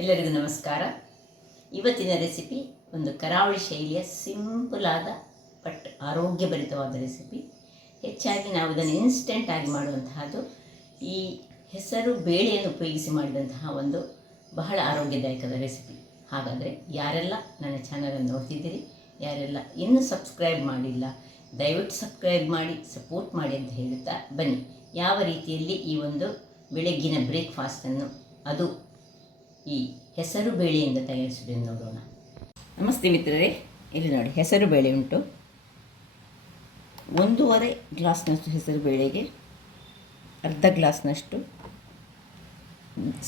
ಎಲ್ಲರಿಗೂ ನಮಸ್ಕಾರ. ಇವತ್ತಿನ ರೆಸಿಪಿ ಒಂದು ಕರಾವಳಿ ಶೈಲಿಯ ಸಿಂಪಲ್ ಆದ ಬಟ್ ಆರೋಗ್ಯಭರಿತವಾದ ರೆಸಿಪಿ. ಹೆಚ್ಚಾಗಿ ನಾವು ಇದನ್ನು ಇನ್ಸ್ಟೆಂಟ್ ಆಗಿ ಮಾಡುವಂತಹದ್ದು. ಈ ಹೆಸರು ಬೇಳೆಯನ್ನು ಉಪಯೋಗಿಸಿ ಮಾಡಿದಂತಹ ಒಂದು ಬಹಳ ಆರೋಗ್ಯದಾಯಕದ ರೆಸಿಪಿ. ಹಾಗಾದರೆ ಯಾರೆಲ್ಲ ನನ್ನ ಚಾನಲನ್ನು ನೋಡ್ತಿದ್ದೀರಿ, ಯಾರೆಲ್ಲ ಇನ್ನೂ ಸಬ್ಸ್ಕ್ರೈಬ್ ಮಾಡಿಲ್ಲ, ದಯವಿಟ್ಟು ಸಬ್ಸ್ಕ್ರೈಬ್ ಮಾಡಿ ಸಪೋರ್ಟ್ ಮಾಡಿ ಅಂತ ಹೇಳುತ್ತಾ ಬನ್ನಿ ಯಾವ ರೀತಿಯಲ್ಲಿ ಈ ಒಂದು ಬೆಳಗ್ಗಿನ ಬ್ರೇಕ್ಫಾಸ್ಟನ್ನು ಅದು ಈ ಹೆಸರು ಬೇಳೆಯಿಂದ ತಯಾರಿಸುವುದನ್ನು ನೋಡೋಣ. ನಮಸ್ತೆ ಮಿತ್ರರೇ, ಇಲ್ಲಿ ನೋಡಿ ಹೆಸರು ಬೇಳೆ ಉಂಟು. 1.5 ಗ್ಲಾಸ್ನಷ್ಟು ಹೆಸರು ಬೇಳೆಗೆ ಅರ್ಧ ಗ್ಲಾಸ್ನಷ್ಟು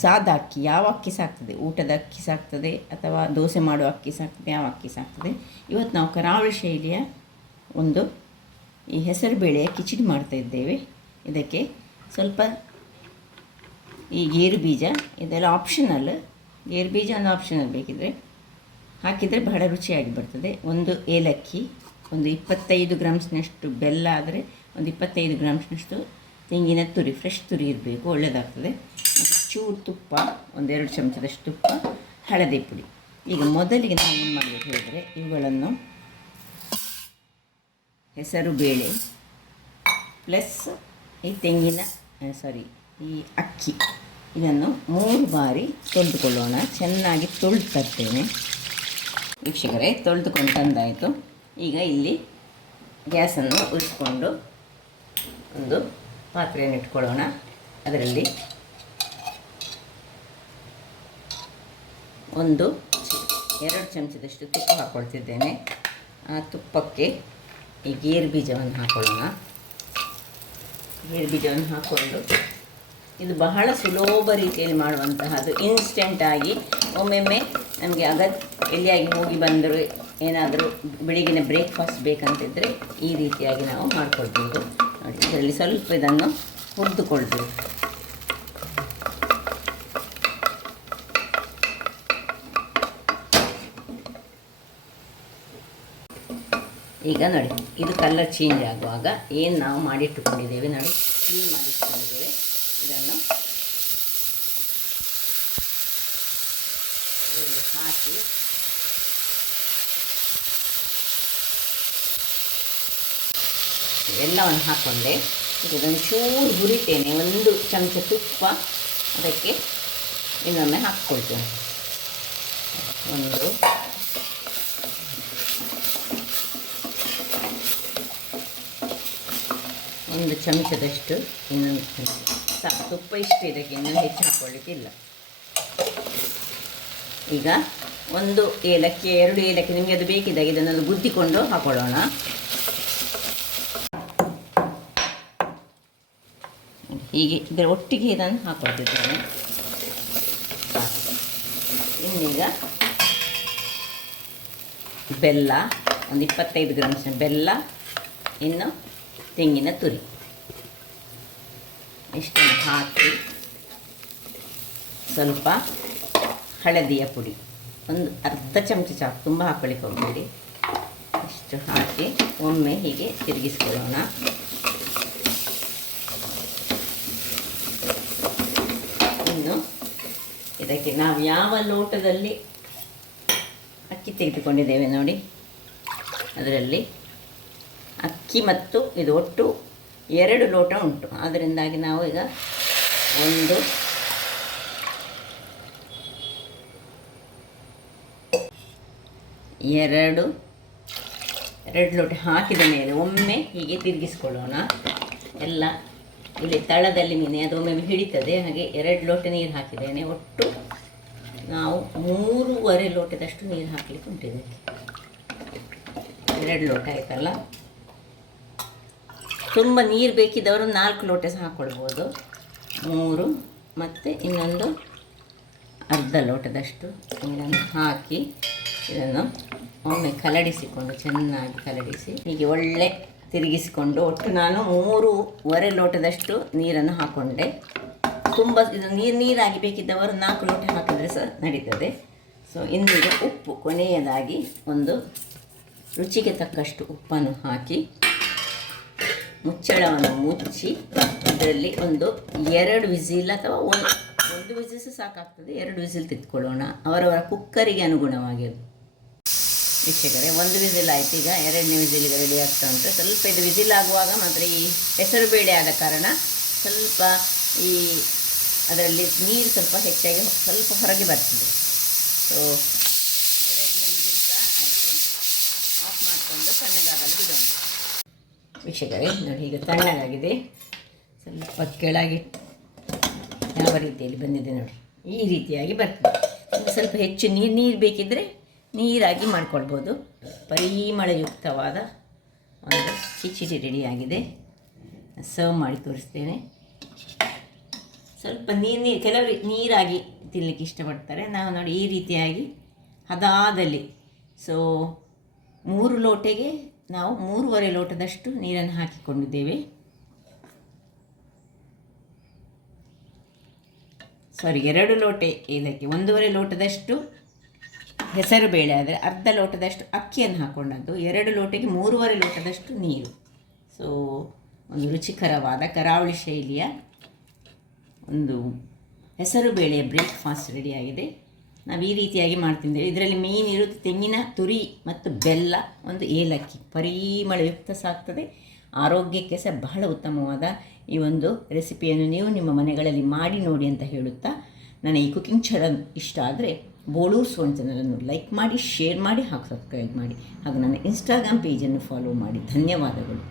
ಸಾದಾ ಅಕ್ಕಿ. ಯಾವ ಅಕ್ಕಿ ಸಾಕ್ತದೆ, ಊಟದ ಅಕ್ಕಿ ಸಾಕ್ತದೆ ಅಥವಾ ದೋಸೆ ಮಾಡುವ ಅಕ್ಕಿ ಸಾಕ್ತದೆ, ಯಾವ ಅಕ್ಕಿ ಸಾಕ್ತದೆ. ಇವತ್ತು ನಾವು ಕರಾವಳಿ ಶೈಲಿಯ ಒಂದು ಈ ಹೆಸರು ಬೇಳೆಯ ಕಿಚಡಿ ಮಾಡ್ತಾ ಇದ್ದೇವೆ. ಇದಕ್ಕೆ ಸ್ವಲ್ಪ ಈ ಗೇರು ಬೀಜ ಇದೆಲ್ಲ ಆಪ್ಷನಲ್. ಗೇರು ಬೀಜ ಒಂದು ಆಪ್ಷನಲ್, ಬೇಕಿದ್ದರೆ ಹಾಕಿದರೆ ಬಹಳ ರುಚಿಯಾಗಿ ಬರ್ತದೆ. ಒಂದು ಏಲಕ್ಕಿ, ಒಂದು 25 ಗ್ರಾಮ್ಸ್ನಷ್ಟು ಬೆಲ್ಲ, ಆದರೆ ಒಂದು 25 ಗ್ರಾಮ್ಸ್ನಷ್ಟು ತೆಂಗಿನ ತುರಿ, ಫ್ರೆಶ್ ತುರಿ ಇರಬೇಕು, ಒಳ್ಳೆಯದಾಗ್ತದೆ. ಮತ್ತು ಚೂರು ತುಪ್ಪ, 1-2 ಚಮಚದಷ್ಟು ತುಪ್ಪ, ಹಳದಿ ಪುಡಿ. ಈಗ ಮೊದಲಿಗೆ ನಾವು ಏನು ಮಾಡಬೇಕು ಹೇಳಿದರೆ, ಇವುಗಳನ್ನು ಹೆಸರು ಬೇಳೆ ಪ್ಲಸ್ ಈ ಈ ಅಕ್ಕಿ ಇದನ್ನು 3 ಬಾರಿ ತೊಳೆದುಕೊಳ್ಳೋಣ. ಚೆನ್ನಾಗಿ ತೊಳೆದು ತರ್ತೇನೆ ವೀಕ್ಷಕರೇ. ತೊಳೆದುಕೊಂಡು ತಂದಾಯಿತು. ಈಗ ಇಲ್ಲಿ ಗ್ಯಾಸನ್ನು ಉರಿಸ್ಕೊಂಡು ಒಂದು ಪಾತ್ರೆಯನ್ನು ಇಟ್ಕೊಳ್ಳೋಣ. ಅದರಲ್ಲಿ 2 ಚಮಚದಷ್ಟು ತುಪ್ಪ ಹಾಕ್ಕೊಳ್ತಿದ್ದೇನೆ. ಆ ತುಪ್ಪಕ್ಕೆ ಈ ಗೇರು ಬೀಜವನ್ನು ಹಾಕ್ಕೊಳ್ಳೋಣ. ಗೇರು ಬೀಜವನ್ನು ಹಾಕ್ಕೊಂಡು ಇದು ಬಹಳ ಸುಲಭ ರೀತಿಯಲ್ಲಿ ಮಾಡುವಂತಹದ್ದು. ಇನ್ಸ್ಟೆಂಟಾಗಿ ಒಮ್ಮೊಮ್ಮೆ ನಮಗೆ ಎಲ್ಲಿಯಾಗಿ ಹೋಗಿ ಬಂದರೂ ಏನಾದರೂ ಬೆಳಗಿನ ಬ್ರೇಕ್ಫಾಸ್ಟ್ ಬೇಕಂತಿದ್ದರೆ ಈ ರೀತಿಯಾಗಿ ನಾವು ಮಾಡ್ಕೊಳ್ಬೋದು. ನೋಡಿ, ಇದರಲ್ಲಿ ಸ್ವಲ್ಪ ಇದನ್ನು ಹುರಿದುಕೊಳ್ಬೇಕು. ಈಗ ನೋಡಿ, ಇದು ಕಲರ್ ಚೇಂಜ್ ಆಗುವಾಗ ಏನು ನಾವು ಮಾಡಿಟ್ಟುಕೊಂಡಿದ್ದೇವೆ, ನೋಡಿ ಕ್ಲೀನ್ ಮಾಡಿಟ್ಟುಕೊಂಡಿದ್ದೇವೆ, ಇದನ್ನು ಇದರಲ್ಲಿ ಹಾಕಿ ಎಲ್ಲವನ್ನು ಹಾಕ್ಕೊಂಡೆ. ಇದನ್ನು ಚೂರು ಹುರಿತೇನೆ. 1 ಚಮಚ ತುಪ್ಪ ಅದಕ್ಕೆ ಇನ್ನೊಮ್ಮೆ ಹಾಕ್ಕೊಳ್ತೇನೆ. 1 ಚಮಚದಷ್ಟು, ಇನ್ನೊಂದು ಸಾಕು, ತುಪ್ಪ ಇಷ್ಟು, ಇದಕ್ಕೆ ಇನ್ನೊಂದು ಹೆಚ್ಚು ಹಾಕ್ಕೊಳ್ಳಿಕ್ಕಿಲ್ಲ. ಈಗ 1 ಏಲಕ್ಕಿ, 2 ಏಲಕ್ಕಿ, ನಿಮಗೆ ಅದು ಬೇಕಿದ್ದಾಗ ಇದನ್ನೊಂದು ಗುದ್ದಿಕೊಂಡು ಹಾಕೊಳ್ಳೋಣ. ಹೀಗೆ ಇದರ ಒಟ್ಟಿಗೆ ಇದನ್ನು ಹಾಕ್ಕೊಳ್ತಿದ್ದೇನೆ. ಇನ್ನೀಗ ಬೆಲ್ಲ, ಒಂದು 25 ಗ್ರಾಮ್ಸ್ ಬೆಲ್ಲ, ಇನ್ನು ತೆಂಗಿನ ತುರಿ ಇಷ್ಟನ್ನು ಹಾಕಿ, ಸ್ವಲ್ಪ ಹಳದಿಯ ಪುಡಿ, ಒಂದು ಅರ್ಧ ಚಮಚ ಸಾಕು, ತುಂಬ ಹಾಕೊಳ್ಳಿಕ್ಕೆ ಹೋಗಬೇಡಿ. ಇಷ್ಟು ಹಾಕಿ ಒಮ್ಮೆ ಹೀಗೆ ತಿರುಗಿಸ್ಕೊಳ್ಳೋಣ. ಇನ್ನು ಇದಕ್ಕೆ ನಾವು ಯಾವ ಲೋಟದಲ್ಲಿ ಅಕ್ಕಿ ತೆಗೆದುಕೊಂಡಿದ್ದೇವೆ ನೋಡಿ, ಅದರಲ್ಲಿ ಅಕ್ಕಿ ಮತ್ತು ಇದು ಒಟ್ಟು 2 ಲೋಟ ಉಂಟು. ಅದರಿಂದಾಗಿ ನಾವು ಈಗ 2 ಲೋಟ ಹಾಕಿದ ಮೇಲೆ ಒಮ್ಮೆ ಹೀಗೆ ತಿರುಗಿಸ್ಕೊಳ್ಳೋಣ. ಎಲ್ಲ ಇಲ್ಲಿ ತಳದಲ್ಲಿ ಮೀನೆ ಅದು ಒಮ್ಮೆ ಹಿಡಿತದೆ. ಹಾಗೆ 2 ಲೋಟ ನೀರು ಹಾಕಿದ್ದೇನೆ. ಒಟ್ಟು ನಾವು 3.5 ಲೋಟದಷ್ಟು ನೀರು ಹಾಕಲಿಕ್ಕೆ ಉಂಟಿದೆ. 2 ಲೋಟ ಆಯ್ತಲ್ಲ. ತುಂಬ ನೀರು ಬೇಕಿದ್ದವರು 4 ಲೋಟ ಸಹ ಹಾಕ್ಕೊಳ್ಬೋದು. 3 ಮತ್ತು ಇನ್ನೊಂದು ಅರ್ಧ ಲೋಟದಷ್ಟು ನೀರನ್ನು ಹಾಕಿ ಇದನ್ನು ಒಮ್ಮೆ ಕಲಡಿಸಿಕೊಂಡು, ಚೆನ್ನಾಗಿ ಕಲಡಿಸಿ ಹೀಗೆ ಒಳ್ಳೆ ತಿರುಗಿಸಿಕೊಂಡು, ಒಟ್ಟು ನಾನು 3.5 ಲೋಟದಷ್ಟು ನೀರನ್ನು ಹಾಕ್ಕೊಂಡೆ. ತುಂಬ ಇದು ನೀರಾಗಿ ಬೇಕಿದ್ದವರು 4 ಲೋಟ ಹಾಕಿದರೆ ಸಹ ನಡೀತದೆ. ಸೊ ಇನ್ನೀಗ ಉಪ್ಪು, ಕೊನೆಯದಾಗಿ ಒಂದು ರುಚಿಗೆ ತಕ್ಕಷ್ಟು ಉಪ್ಪನ್ನು ಹಾಕಿ ಮುಚ್ಚಳವನ್ನು ಮುಚ್ಚಿ ಇದರಲ್ಲಿ ಒಂದು 2 ವಿಸಿಲ್ ಅಥವಾ ಒಂದು ಒಂದು ವಿಸಿಲ್ ಸಾಕಾಗ್ತದೆ, 2 ವಿಸಿಲ್ ತೆಗೆದುಕೊಳ್ಳೋಣ ಅವರವರ ಕುಕ್ಕರಿಗೆ ಅನುಗುಣವಾಗಿ. ಅದು ವೀಕ್ಷಕರೇ, 1 ವಿಸಿಲ್ ಆಯ್ತು. ಈಗ 2ನೇ ವಿಸಿಲಿಗೆ ರೆಡಿ ಆಗ್ತಾ ಉಂಟು. ಸ್ವಲ್ಪ ಇದು ವಿಸಿಲ್ ಆಗುವಾಗ ಮಾತ್ರ ಈ ಹೆಸರುಬೇಳೆ ಆದ ಕಾರಣ ಸ್ವಲ್ಪ ಈ ಅದರಲ್ಲಿ ನೀರು ಸ್ವಲ್ಪ ಹೆಚ್ಚಾಗಿ ಸ್ವಲ್ಪ ಹೊರಗೆ ಬರ್ತದೆ. ಸೊ 2ನೇ ವಿಸಿಲ್ ಸಹ ಆಯಿತು. ಆಫ್ ಮಾಡಿಕೊಂಡು ತಣ್ಣಗಾಗಲು ಬಿಡೋಣ. ವೀಕ್ಷಕರೇ ನೋಡಿ, ಈಗ ತಣ್ಣಗಾಗಿದೆ. ಸ್ವಲ್ಪ ಕೆಳಗೆ ಯಾವ ರೀತಿಯಲ್ಲಿ ಬಂದಿದೆ ನೋಡಿ, ಈ ರೀತಿಯಾಗಿ ಬರ್ತದೆ. ಸ್ವಲ್ಪ ಹೆಚ್ಚು ನೀರು ಬೇಕಿದ್ದರೆ ನೀರಾಗಿ ಮಾಡ್ಕೊಳ್ಬೋದು. ಪರಿಮಳಯುಕ್ತವಾದ ಒಂದು ಕಿಚಡಿ ರೆಡಿಯಾಗಿದೆ. ಸರ್ವ್ ಮಾಡಿ ತೋರಿಸ್ತೇನೆ. ಸ್ವಲ್ಪ ನೀರು ಕೆಲವರು ನೀರಾಗಿ ತಿನ್ನಲಿಕ್ಕೆ ಇಷ್ಟಪಡ್ತಾರೆ. ನಾವು ನೋಡಿ ಈ ರೀತಿಯಾಗಿ ಹದಾದಲ್ಲಿ. ಸೊ 3 ಲೋಟೆಗೆ ನಾವು 3.5 ಲೋಟದಷ್ಟು ನೀರನ್ನು ಹಾಕಿಕೊಂಡಿದ್ದೇವೆ. ಸಾರಿ, 2 ಲೋಟೆ ಇದಕ್ಕೆ 1.5 ಲೋಟದಷ್ಟು ಹೆಸರು ಬೇಳೆ ಆದರೆ ಅರ್ಧ ಲೋಟದಷ್ಟು ಅಕ್ಕಿಯನ್ನು ಹಾಕ್ಕೊಂಡದ್ದು. 2 ಲೋಟೆಗೆ 3.5 ಲೋಟದಷ್ಟು ನೀರು. ಸೊ ಒಂದು ರುಚಿಕರವಾದ ಕರಾವಳಿ ಶೈಲಿಯ ಒಂದು ಹೆಸರು ಬೇಳೆಯ ಬ್ರೇಕ್ಫಾಸ್ಟ್ ರೆಡಿಯಾಗಿದೆ. ನಾವು ಈ ರೀತಿಯಾಗಿ ಮಾಡ್ತಿದ್ದೇವೆ. ಇದರಲ್ಲಿ ಮೇನ್ ಇರೋದು ತೆಂಗಿನ ತುರಿ ಮತ್ತು ಬೆಲ್ಲ, ಒಂದು ಏಲಕ್ಕಿ. ಪರಿಮಳಯುಕ್ತ ಸಾಗ್ತದೆ. ಆರೋಗ್ಯಕ್ಕೆ ಸಹ ಬಹಳ ಉತ್ತಮವಾದ ಈ ಒಂದು ರೆಸಿಪಿಯನ್ನು ನೀವು ನಿಮ್ಮ ಮನೆಗಳಲ್ಲಿ ಮಾಡಿ ನೋಡಿ ಅಂತ ಹೇಳುತ್ತಾ, ನನ್ನ ಈ ಕುಕಿಂಗ್ ಚಾನಲ್ ಇಷ್ಟ ಆದರೆ ಬೋಳೂರು ಸೋನ್ ಚಾನಲನ್ನು ಲೈಕ್ ಮಾಡಿ, ಶೇರ್ ಮಾಡಿ ಹಾಗೂ ಸಬ್ಸ್ಕ್ರೈಬ್ ಮಾಡಿ ಹಾಗೂ ನನ್ನ ಇನ್ಸ್ಟಾಗ್ರಾಮ್ ಪೇಜನ್ನು ಫಾಲೋ ಮಾಡಿ. ಧನ್ಯವಾದಗಳು.